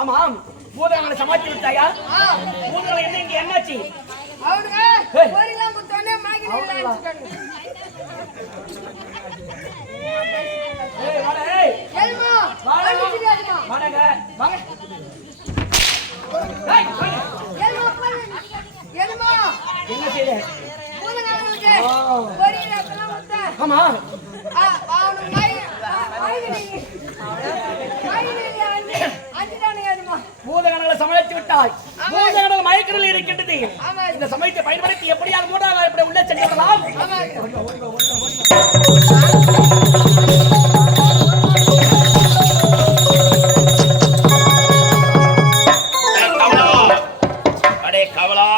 ஆமாம் பூதங்களை சமாளித்து விட்டாயா? பூதங்களை என்ன இங்க என்னாச்சு? என்ன செய்ய? ஆமா பூதகணங்களை சமாளித்து விட்டாய். பூதகணங்கள் மயக்கத்தில் இருக்கின்றது. இந்த சமயத்தை பயன்படுத்தி எப்படியாவது மூன்றாவது எப்படி உள்ளே சென்றலாம். அடே கவலா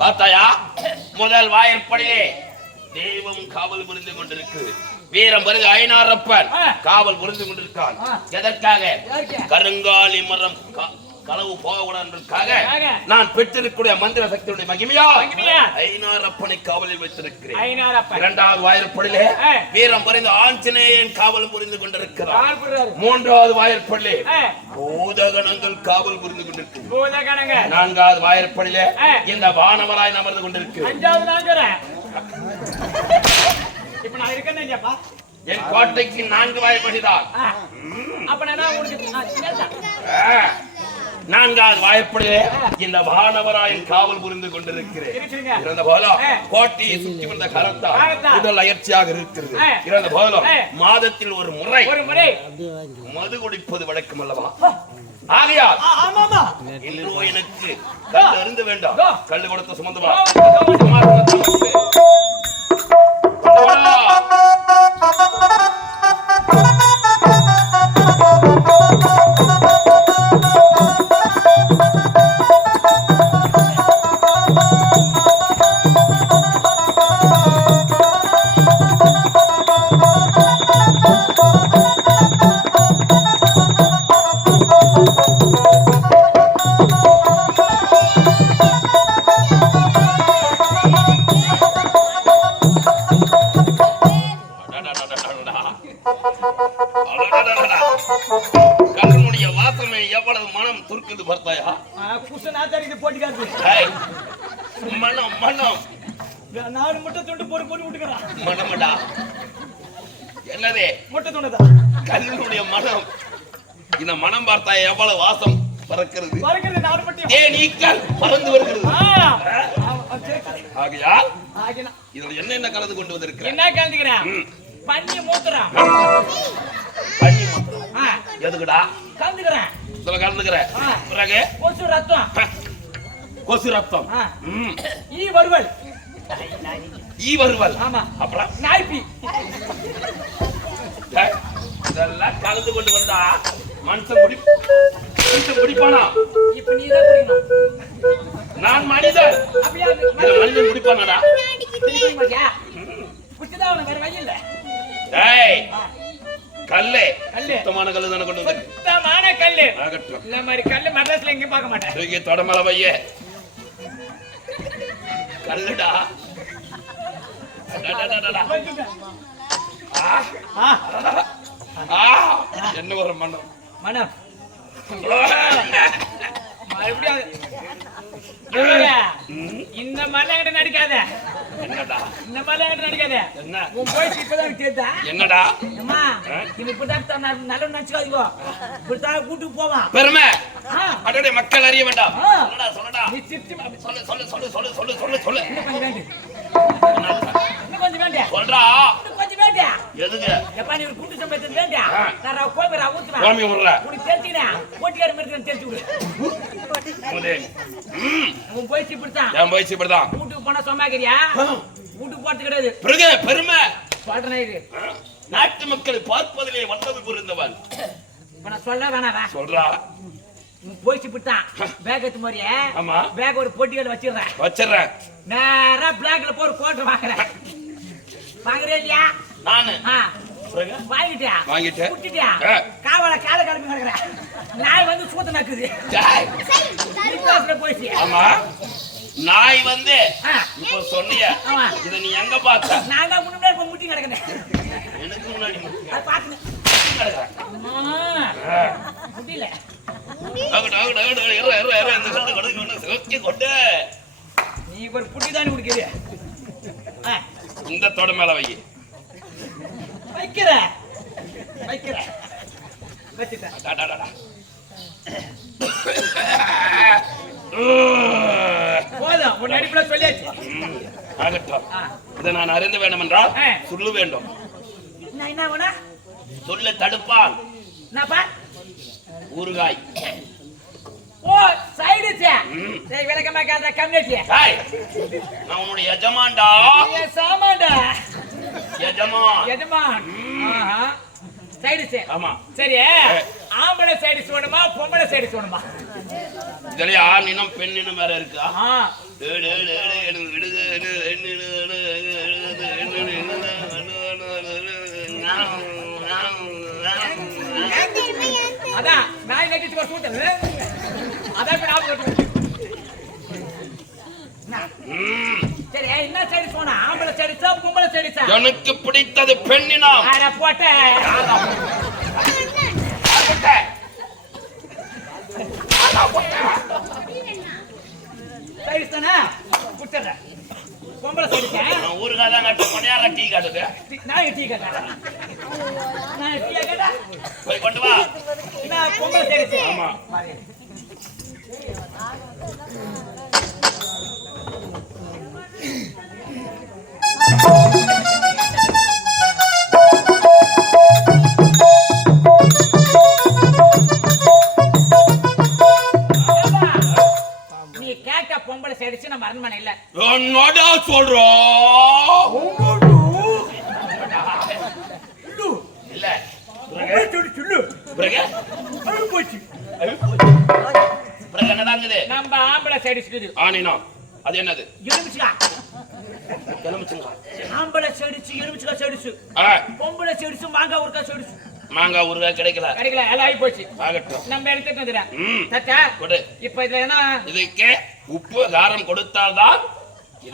பார்த்தாயா? முதல் வாயிற்படியே தெய்வம் காவல் புரிந்து கொண்டிருக்கு. வீரம் வருது ஐநாரப்பன் காவல் புரிந்து கொண்டிருக்கான். எதற்காக? கருங்காலி மரம் களவு போகக்கூடாதுக்காக நான் பெற்றிருக்கூடிய மந்திர சக்தியுடைய மகிமையா ஐநாரப்பனை காவலில் வைத்திருக்கிறேன். இரண்டாவது வாயிற்படியிலே வீரம் புரிந்து ஆஞ்சநேயன் காவல் புரிந்து கொண்டிருக்கிறார். மூன்றாவது வாயிற்படியிலே பூதகணங்கள் காவல் புரிந்து கொண்டிருக்கிறார். நான்காவது வாயிற்படியிலே இந்த வானவராய் அமர்ந்து கொண்டிருக்கிறார். இப்ப நான் இருக்கேன். என் கோட்டைக்கு 4 வாயிற்படிதான். நான்காவது வாய்ப்படியே இந்த வானவராயின் காவல் புரிந்து கொண்டிருக்கிறேன். இறந்த போலும் கோட்டையை சுற்றி வந்த கரத்தால் உடல் அயற்சியாக இருக்கிறது. இறந்த போலும் மாதத்தில் ஒரு முறை மது குடிப்பது வழக்கம் அல்லவா? ஆகையால் எனக்கு கல் அருந்து வேண்டாம். கல்லு கொடுத்த சுமந்தவா கல்லுடைய வாசனை எவ்வளவு மனம் துர்க்குது பார்த்தாயா? மனம் மனம் நாலு முட்டை துண்டு போட்டு போட்டு விட்டுக்கிறான். மனமடா என்னதே முட்டை துண்டுதான் கல்லுடைய மனம். இந்த மனம் பார்த்தா எவ்வளவு வாசம் பறக்கிறது. தேனீக்கள் பறந்து வருகிறது. ஆகையால் இதுல என்ன கலந்து கொண்டு வந்திருக்க? என்ன கலந்துக்கிறேன்? பன்னி மூத்திரம். பன்னி மூத்திரம் எதுக்குடா கலந்துக்கிறேன்? இதுல கலந்துக்கிறேன். பிறகு கொசு ரத்தம். கொசு ரத்தம். ஈ வறுவல். ஈ வறுவல். ஆமா. அப்புறம் நாய்ப்பி. இதெல்லாம் கலந்து கொண்டு வந்தா மனுஷன் குடிப்பானா? இப்ப நீ தான் குடிக்கணும். நான் மனிதன். அப்படியே மனிதன் குடிப்பானடா? குடிச்சதா வேற வழி இல்ல. டேய் கல்லே சுத்தமான கல்லு தான கொண்டு வந்து. சுத்தமான கல்லு. ஆகட்டும். இந்த மாதிரி கல்லு மദ്രാஸ்ல எங்கேயும் பார்க்க மாட்டேன். தூக்கி தொடமல வையே. கல்லுடா. என்ன ஒரு மனம். மனம். இந்த மலையாட்ட நடிக்காத. என்னடா இந்த மலையாட்ட நடிக்காத. என்ன உன் போய் இப்பதான் கேட்டா என்னடா? அம்மா இது இப்பதான் நல்ல நினைச்சுக்காதீங்க. இப்பதான் கூட்டுக்கு போவான். பெருமை அடடே மக்கள் அறிய வேண்டாம். சொல்லடா சொல்லடா. நீ சித்தி சொல்லு சொல்லு சொல்லு சொல்லு சொல்லு சொல்லு சொல்லு. இன்னும் கொஞ்சம் வேண்டு. இன்னும் கொஞ்சம் வேண்டு. சொல்றா. இன்னும் கொஞ்சம் வேண்டு. எதுக்கு? எப்பா நீ ஒரு கூட்டு சம்பளத்துக்கு வேண்டு. நான் கோபரா ஊத்துவேன். கோமி உறற. உனக்கு தெரிஞ்சினா போட்டியார் மாதிரி தெரிஞ்சு விடு. முதே. உன் போய் இப்படிதான். நான் போய் இப்படிதான். கூட்டுக்கு போனா சொமாக்கறியா? கூட்டுக்கு போறது கிடையாது. பெருமை சொல்றேன் இது. நாட்டு மக்களை பார்ப்பதிலே வல்லமை புரிந்தவன். சொல்ல வேணாவா சொல்றா. போயிச்சு விட்டான் பேக் எடுத்து மாதிரியே. ஆமா. பேக் ஒரு பொட்டியில வச்சிடுறேன். நேரா பிளாக்ல போய் கோட்டை வாங்குறேன். வாங்குறே இல்லையா? நானு வாங்கிட்டியா? வாங்கிட்டேன். குட்டிட்டியா? காவல கால கிளம்பி கிடக்குறேன். நாய் வந்து சூத்த நக்குது. போயிடுச்சு. ஆமா, நாய் வந்து இப்ப சொன்னிய இத நீ எங்க பார்த்த? நான் தான் முன்னாடி இப்ப முட்டி கிடக்குறேன். எனக்கு முன்னாடி அது பாத்துங்க முடியல. நீ ஒரு புட்டி தானே குடிக்கிற. இந்த தொட மேல வை. வைக்கிறேன். போதும், உன் அடிப்புல சொல்லியாச்சு. ஆகட்டும், இதை நான் அறிந்து வேண்டும் என்றால் சொல்லு வேண்டும். என்ன வேணா சொல்லு. தடுப்பான். என்னப்பா? ஊறுகாய். ஓ சைடு சே விளக்கமா காத கம்மியாச்சு. நான் உன்னுடைய எஜமான்டா. சாமான்டா. எஜமான். ஆஹா. சைடு சே. ஆமா. சரி, ஆம்பளை சைடு வேணுமா பொம்பளை சைடு வேணுமா? இதுல ஆணினம் பெண்ணினம் வேற இருக்கா? அதான் நாய் நக்கிச்சு ஒரு கூட்டல். அதான் இப்ப ஞாபகம். சரி, என்ன சைடு போனா? ஆம்பளை சைடுச்சா பொம்பளை சைடுச்சா? எனக்கு பிடித்தது பெண்ணினம். அட போட்ட சைடு தானே குடுத்துறேன். பொம்பளை சைடுச்சா? ஊருக்காக தான் கட்ட கொனையாரா டீ காட்டுது. நான் டீ காட்டா. நான் டீ காட்டா. போய் கொண்டு வா. நான் பொம்பளை சைடுச்சா? ஆமா. நீ கேட்ட பொம்பளை சைடுச்சு நம்ம அரண்மனை இல்ல. என்னடா சொல்றோம்? இல்ல நம்ம ஆம்பளை சைடு ஆனினா அது என்னது? எலுமிச்சா. ஆம்பளை சைடுச்சு எலுமிச்சா சைடுச்சு. பொம்பளை சைடுச்சு மாங்காய் ஊறுகாய் சைடுச்சு. மாங்காய் ஊறுகாய் கிடைக்கல எல்லாம் ஆகி போச்சு. ஆகட்டும், நம்ம எடுத்துட்டு வந்துடுறேன். கொடு. இப்ப இதுல என்ன? இதுக்கு உப்பு காரம் கொடுத்தால்தான்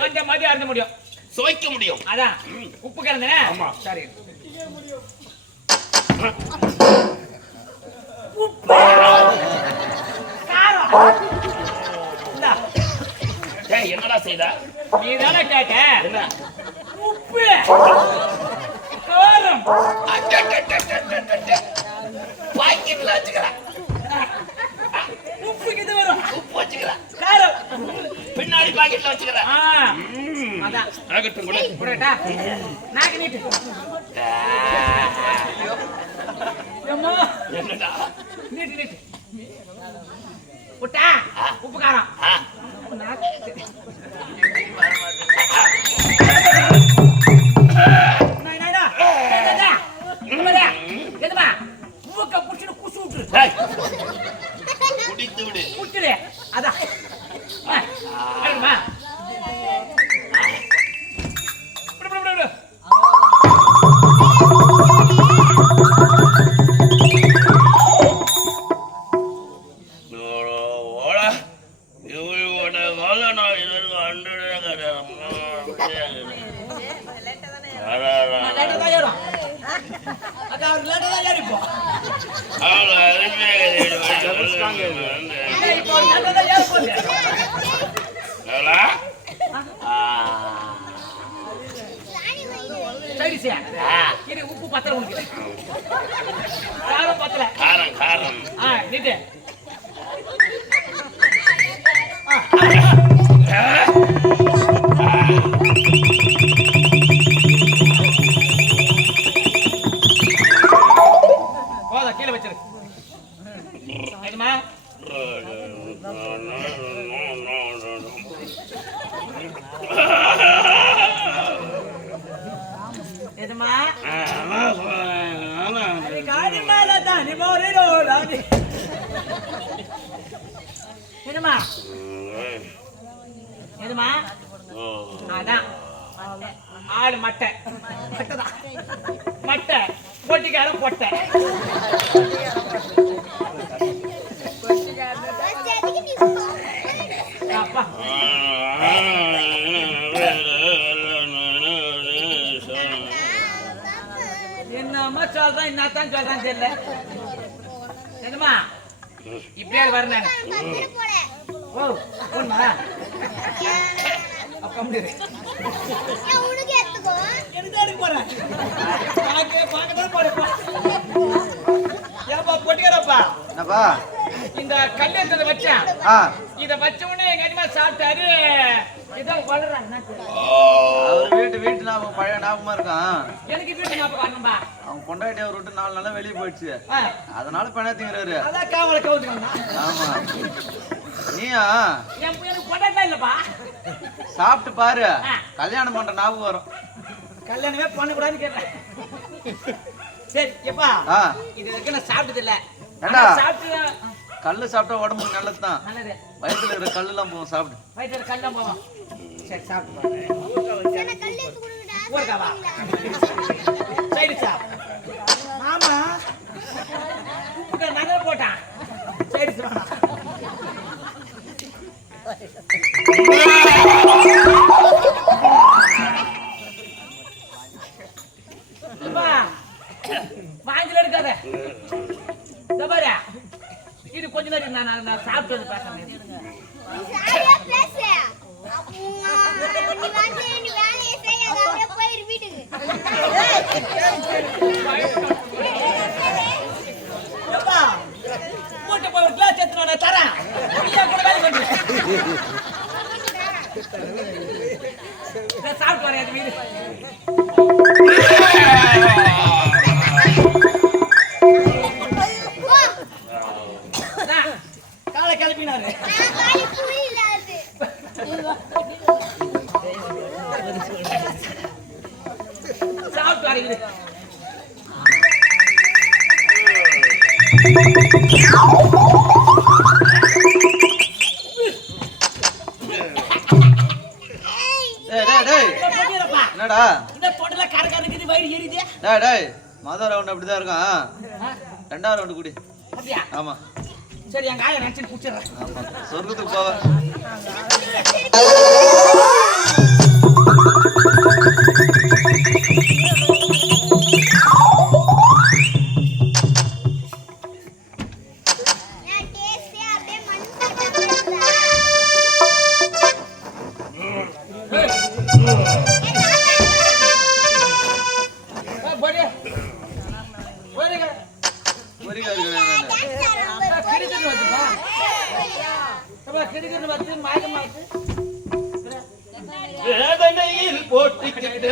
அந்த மாதிரி அருந்த முடியும், சுவைக்க முடியும். அதான் உப்பு கலந்தனே. ஆமா. சரி, என்னடா செய்த? நீ தானே கேட்ட. என்ன? உப்பு காரம் பாக்கெட்ல வச்சுக்கிறேன். உப்புக்கு இது வரும். உப்பு வச்சுக்கிறேன். காரம் பின்னாடி பாக்கெட்ல வச்சுக்கிறேன். அதான் ஆகட்டும், கொடு. புரியட்டா? நாக்கு நீட்டு. என்னடா? நீட்டு புட்டா. உப்பு காரம் குடித்து விடு. குடிச்சுடு. அதான் உப்பு பத்தல. உனக்கு காரம் பத்தல. காரம் நீட்டு. போதா, கீழே வச்சிரு. எதுமா காடி மேலதான் என்னமா எதுமா அதான் ஆடு மட்டை மட்டைதான் மட்டை பொட்டிக்காரன் பொட்டை அப்பா என்னம்மா சொல்றான் என்னத்தான் சொல்றான் தெரியல என்னமா இப்படியே வரேன் ஓ பொண்ணா அப்பா முடியாது எனக்கு எடுக்க போறேன் பார்க்கதான் போறேப்பா ஏப்பா பொட்டிக்கிறப்பா என்னப்பா இந்த கல்யாணத்தை வச்சேன் இத வச்ச உடனே எங்க அம்மா சாப்பிட்டாரு இதான் வளர்றாங்க அவர் வீட்டு ஞாபகம் பழைய ஞாபகமா இருக்கான் எனக்கு வீட்டு ஞாபகம் வரணும்பா அவன் பொண்டாட்டி அவர் விட்டு 4 நாளா வெளியே போயிடுச்சு அதனால பணாத்திங்கிறாரு அதான் காவலை கவுத்துக்கணும் ஆமா நீயா எனக்கு பொண்டாட்டா இல்லப்பா சாப்பிட்டு பாரு கல்யாணம் பண்ற ஞாபகம் வரும் கல்யாணமே பண்ணக்கூடாதுன்னு கேட்டேன் சரி எப்பா இது வரைக்கும் நான் சாப்பிட்டது இல்ல சாப்பிட்டு கல்லு சாப்பிட்டா உடம்புக்கு நல்லதுதான் நல்லது வயிற்றுல இருக்கிற கல்லு எல்லாம் போகும் சாப்பிடு வயிற்றுல கல்லாம் போவோம் சரி சாப்பிட்டு ஊருக்காவா சைடு சாப் ஆமா நகை போட்டான் சைடு சாப் வாங்கல இருக்காத பாரு இது கொஞ்ச நேரம் நான் சாப்பிட்டு பேசுறேன் கூட்டு போய் ஒரு கிளாஸ் எடுத்து நான் தரேன் சாப்பிட்டு வரேன் வீடு காலை கிளப்பினாரு சாப்பிட்டு வரீங்க என்னடா இந்த பொட்டல கரகரக்குது வயிறு எரியுதே டேய் மொத ரவுண்ட் அப்படிதான் இருக்கான் ரெண்டாவது ரவுண்ட் குடி அப்படியே ஆமா சரி எங்க ஆயா நினைச்சு குடிச்சிடுறேன் ஆமா சொர்க்கத்துக்கு போவ வேதனையில் போட்டிக்கிட்ட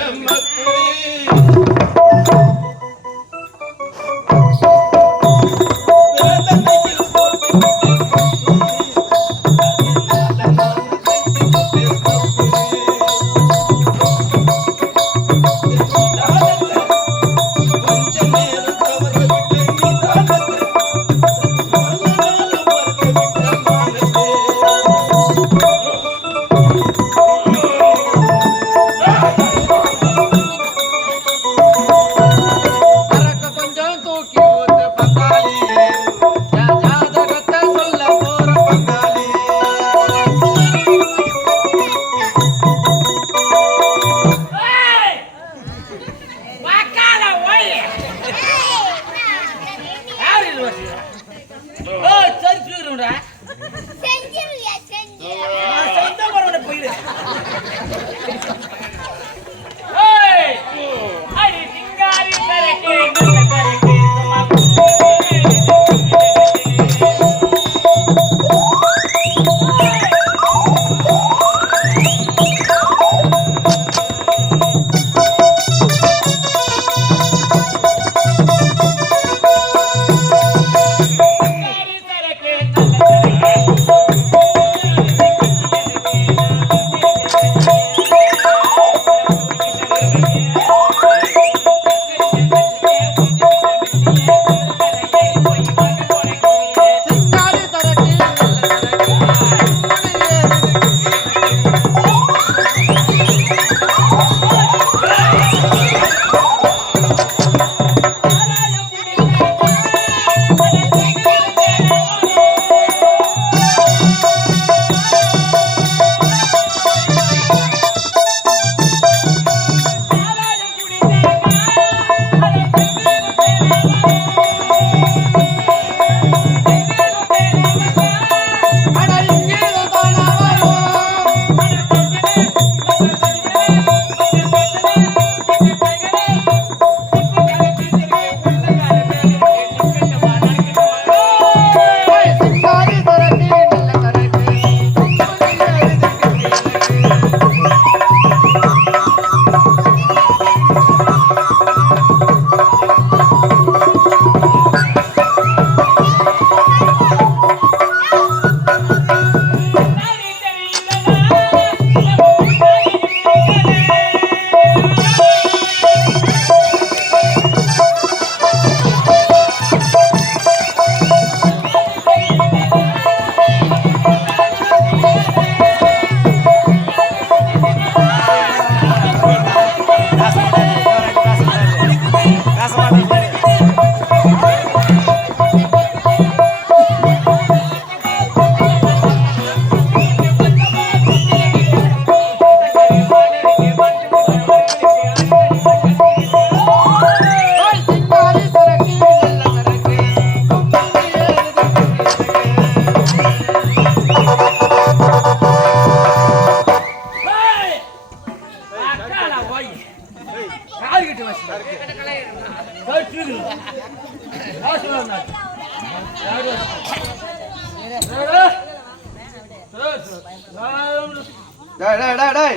டேய் டேய் டேய் டேய்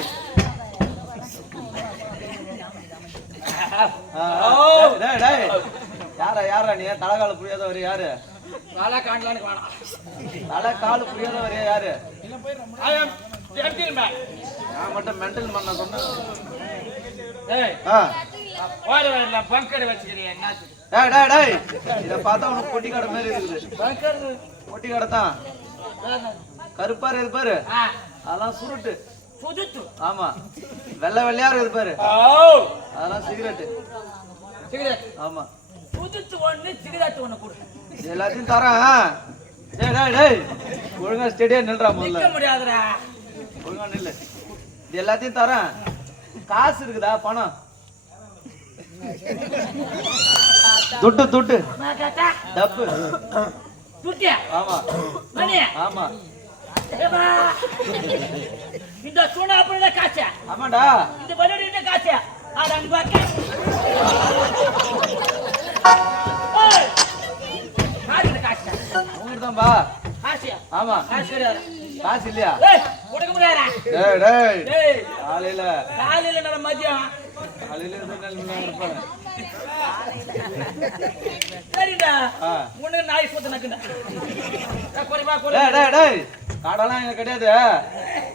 டேய் டேய் யாரா நீ தலைகால புரியாதவர் யாரு? நல்லா காண்டலான்னு வேணாம். தலைகால புரியாதவர் யாரு? நான் மட்டும் மென்டல் பண்ண சொன்னேன். பங்கடை வச்சுக்கிறேன் என்ன டேய் டேய் டேய் இத பார்த்தா உனக்கு பொட்டி கடை மாதிரி இருக்குது. பொட்டி கடை தான். கருப்பா இருக்குது பாரு. அதெல்லாம் சுருட்டு. சுஜுத்து. ஆமா. வெள்ளை வெள்ளையா இருக்குது பாரு. அதெல்லாம் சிகரெட். சிகரெட். ஆமா. சுஜுத்து ஒண்ணு சிகரெட் ஒண்ணு கொடு. எல்லாத்தையும் தரேன். டேய் டேய் டேய் ஒழுங்கா ஸ்டேடியா நில்றா முதல்ல. நிக்க முடியாதுடா. ஒழுங்கா நில்லு. இது எல்லாத்தையும் தரேன். காசு இருக்குதா பணம்? துட்டு துட்டு. டப்பு. துட்டியா? ஆமா. மணி? ஆமா. ஏபா. இந்த சோனா அப்பறத காசு. ஆமாடா. இந்த பலடிட்ட காசு. அடங்க பாக்க. ஏய். காசு காசு. உங்களுக்கு தான் பா. காசு. ஆமா. காசு கிடையாது. காசு இல்லையா? ஏய், கொடுக்க முடியாதா? டேய் டேய். ஏய், காலையில நல்ல மதியம். காலையில சொன்னா இருப்பாங்க. சரிடா. உனக்கு நாய் சொத்து நக்குடா. கோரிபா கோரி. டேய் டேய் டேய். கடலாம் இங்க கிடையாது.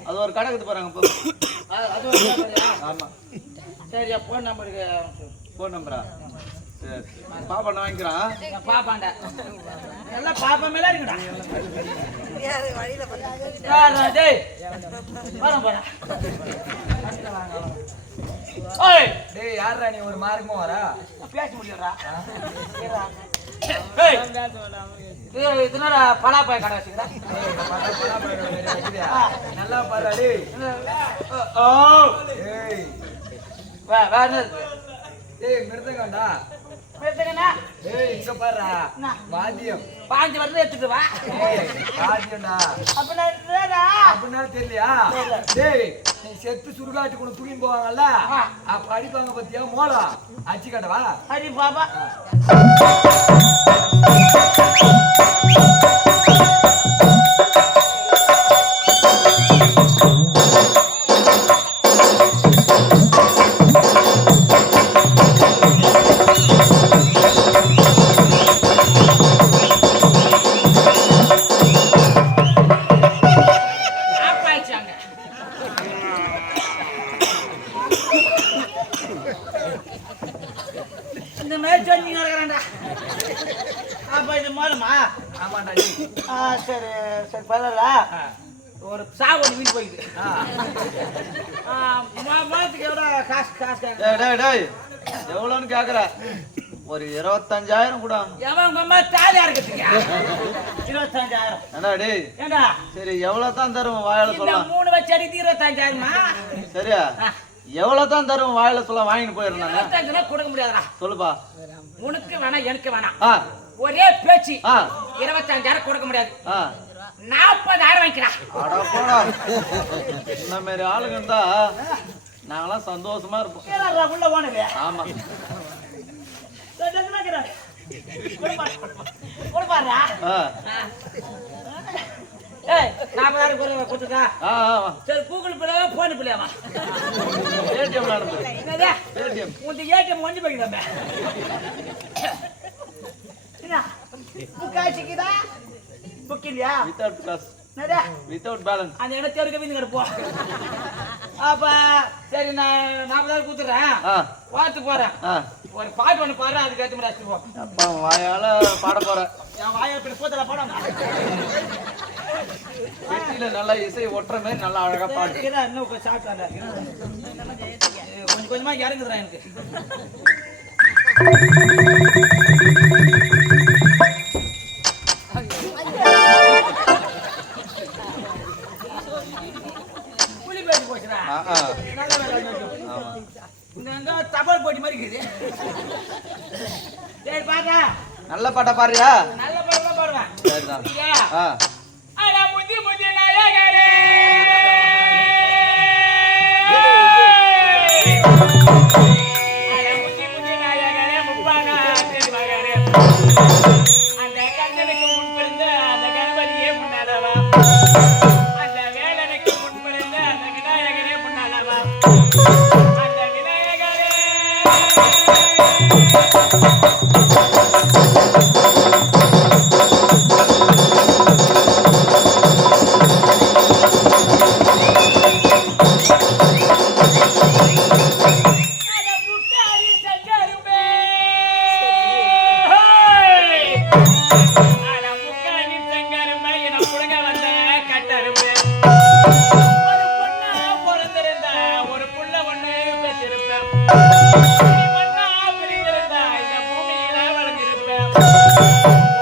அது ஒரு கடை எடுத்து போறாங்க போ. அது ஒரு கடையா? ஆமா. சரியா போன் நம்பருக்கு போன் நம்பரா? சரி. பாப்பா நான் வாங்கிக்கிறேன். பாப்பாண்டா. எல்லாம் பாப்பா மேல இருக்குடா. வழியில டேய். போறா. ஓய், டேய் யாரா நீ ஒரு மார்க்கமா வரா? பேச முடியறா. ஏய். ஏய், இதுனடா பலாப்பாய் கடை வச்சிருடா. நல்லா பாரு டேய். ஓ. ஏய். வா என்னது? டேய் மிருதங்கடா. பேசுங்கண்ணா. ஏய் இங்க பாருடா. வாத்தியம். பாஞ்சு வருது எடுத்துட்டு வா. ஏய் வாத்தியம்டா. அப்பனா என்னடா? அப்படினா தெரியலையா? டேய் நீ செத்து சுருகாட்டி கூட தூக்கி போவாங்கல்ல? அப்ப அடிப்பாங்க பத்தியா மோளா? அச்சி கடவா? ஹரி பாபா. இந்த மாதிரி சொன்னீங்க இருக்கறேன்டா. அப்ப இது மூலமா? ஆமாடா. சரி சரி பரவாயில்ல. ஒரு சாவடி வீட்டு போயிடுது. மாதத்துக்கு எவ்வளோ காசு காசு? டேய் டேய் டேய் எவ்வளோன்னு கேக்குற? ஒரு 25,000 கூட. எவன் உங்க அம்மா தாலியா இருக்கிறதுங்க? 25,000. என்னடா டேய்? ஏண்டா? சரி எவ்வளவு தான் தரும் வாயில இந்த சொல்லலாம்? 3 வச்சு அடித்து 25,000மா? சரியா? எவ்வளவு தான் தரும் வாயில சொல்ல வாங்கிட்டு போயிடுறேன் நானு. 25,000 கொடுக்க முடியாதுடா. சொல்லுப்பா. உனக்கு வேணாம் எனக்கு வேணாம். ஆ ஒரே பேச்சு. ஆ 25,000 கொடுக்க முடியாது. ஆ 40,000 வாங்கிக்கிறா. அட போடா. இந்த மாதிரி ஆளுங்க இருந்தா நாங்களாம் சந்தோஷமா இருப்போம். ஏடா உள்ள ஓனரு? ஆமா. கொடுப்பாரா? ஏய் 40,000 கொடுத்துட்டா? சரி கூகுள் பிள்ளையா போன் பிள்ளையாவா? ஏடிஎம் நடந்து. என்னது? ஏடிஎம். உங்க ஏடிஎம் ஒண்ணு போய்க்குதா? என்ன? புக்காச்சிக்குதா? புக்கிலியா? வித்தவுட் காசு. என்னது? Without balance. அந்த இடத்தை எடுக்க வீந்து கிடப்போ. அப்ப சரி நான் 40,000 கொடுத்துறேன். பார்த்து போறேன். ஒரு பாட்டு ஒண்ணு பாரு, அதுக்கு ஏற்ற மாதிரி அடிச்சு போ. அப்பா வாயால பாட போற. என் வாயால் இப்படி போத்தல பாடாங்க. வெட்டில நல்லா இசை ஒட்டுற மாதிரி நல்லா அழகா பாடு. இன்னும் கொஞ்சம் சாப்பிட்டாங்க. கொஞ்சம் கொஞ்சமா இறங்குதுடா எனக்கு. புலி பேசி போச்சுடா. இங்க தபால் போட்டி மாதிரி இருக்குது. சரி பாத்தா நல்ல பாட்டா பாடுறியா? நல்ல பாட்டு தான் பாடுவேன். சரிதான். அட முதி முதி நாயகரே அட முதி முதி நாயகரே முப்பானா தேடி மகரே ஆனா முக்காணி தங்கருமை என புடுங்க வந்த கட்டருமை ஒரு பொண்ணா பிறந்திருந்தா ஒரு புள்ள ஒண்ணு பெற்றிருப்பேன் மண்ணா பிரிந்திருந்தா இந்த பூமியில வளர்ந்திருப்பேன்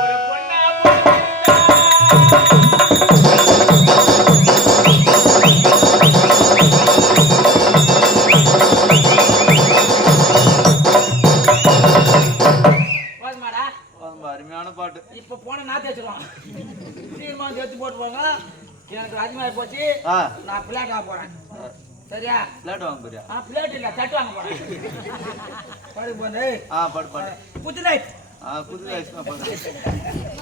ஒரு பொண்ணா அருமையான பாட்டு. இப்ப போன நாத்து வச்சிருவான் சீக்கிரமா எடுத்து போட்டுருவாங்க. எனக்கு அதிகமாகி போச்சு. நான் பிளேட் வாங்க போறேன். சரியா? பிளேட் வாங்க போறியா? பிளேட் இல்ல தட்டு வாங்க போறேன். படு போது. படு. புது லைட். புது லைட் தான் பாடு.